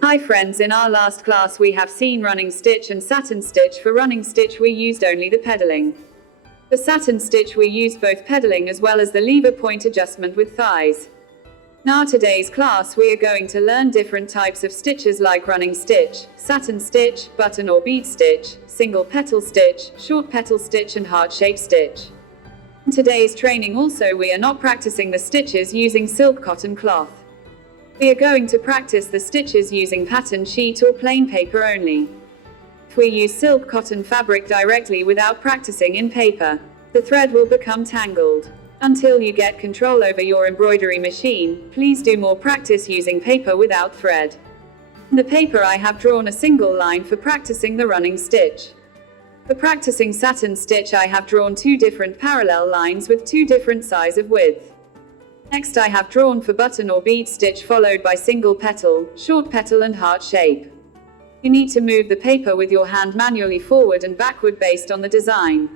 Hi friends, in our last class we have seen running stitch and satin stitch. For running stitch we used only the pedaling. For satin stitch we used both pedaling as well as the lever point adjustment with thighs. Now today's class we are going to learn different types of stitches like running stitch, satin stitch, button or bead stitch, single petal stitch, short petal stitch and heart-shaped stitch. In today's training also we are not practicing the stitches using silk cotton cloth. We are going to practice the stitches using pattern sheet or plain paper only. If we use silk cotton fabric directly without practicing in paper, the thread will become tangled. Until you get control over your embroidery machine, please do more practice using paper without thread. In the paper I have drawn a single line for practicing the running stitch. For practicing satin stitch I have drawn two different parallel lines with two different size of width. Next I have drawn for button or bead stitch followed by single petal, short petal and heart shape. You need to move the paper with your hand manually forward and backward based on the design.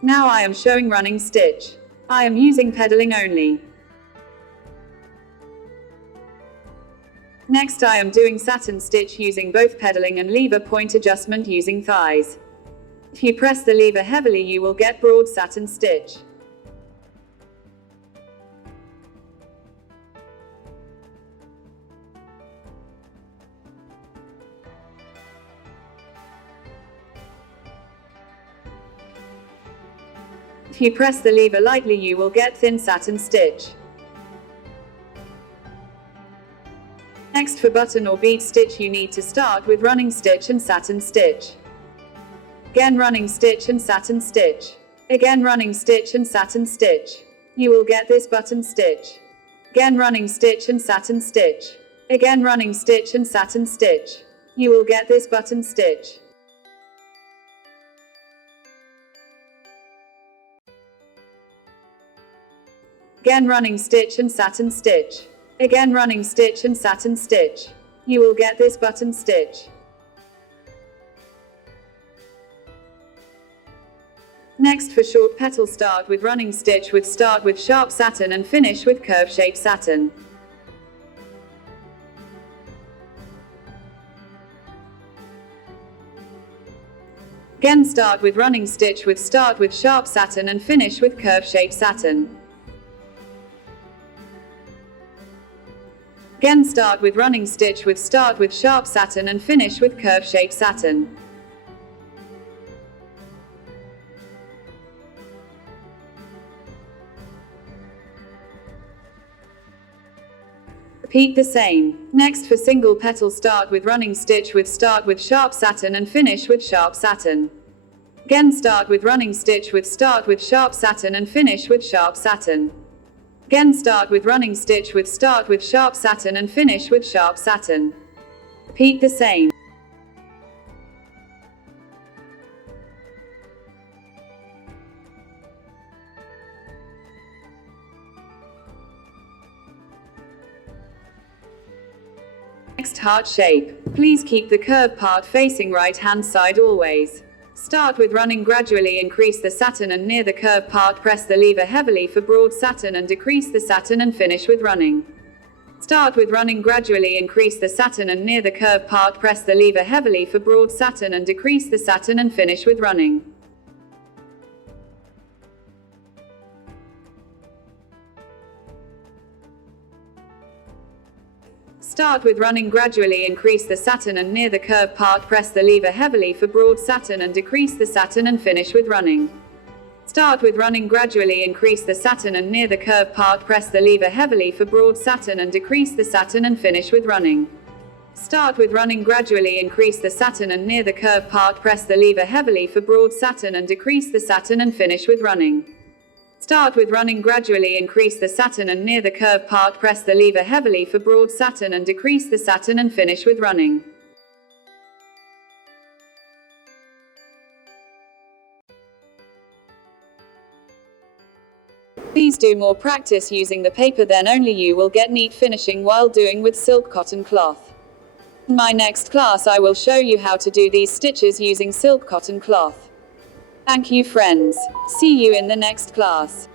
Now I am showing running stitch. I am using pedaling only. Next I am doing satin stitch using both pedaling and lever point adjustment using thighs. If you press the lever heavily you will get broad satin stitch. If you press the lever lightly you will get thin satin stitch. Next for button or bead stitch you need to start with running stitch and satin stitch. Again running stitch and satin stitch. Again running stitch and satin stitch. You will get this button stitch. Again running stitch and satin stitch. Again running stitch and satin stitch. You will get this button stitch. Again running stitch and satin stitch. Again running stitch and satin stitch. You will get this button stitch. Next for short petal start with running stitch with start with sharp satin and finish with curve shaped satin. Again start with running stitch with start with sharp satin and finish with curve shaped satin. Again start with running stitch with start with sharp satin and finish with curve shaped satin. Repeat the same. Next for single petal start with running stitch with start with sharp satin and finish with sharp satin. Again start with running stitch with start with sharp satin and finish with sharp satin. Again start with running stitch with start with sharp satin and finish with sharp satin. Repeat the same. Next heart shape. Please keep the curved part facing right hand side always. Start with running gradually, increase the satin and near the curved part press the lever heavily for broad satin and decrease the satin and finish with running. Start with running gradually, increase the satin and near the curved part press the lever heavily for broad satin and decrease the satin and finish with running. Start with running gradually, increase the satin and near the curved part press the lever heavily for broad satin and decrease the satin and finish with running. Start with running gradually, increase the satin and near the curved part press the lever heavily for broad satin and decrease the satin and finish with running. Start with running gradually, increase the satin and near the curved part press the lever heavily for broad satin and decrease the satin and finish with running. Start with running gradually, increase the satin and near the curved part press the lever heavily for broad satin and decrease the satin and finish with running. Please do more practice using the paper, then only you will get neat finishing while doing with silk cotton cloth. In my next class I will show you how to do these stitches using silk cotton cloth. Thank you friends. See you in the next class.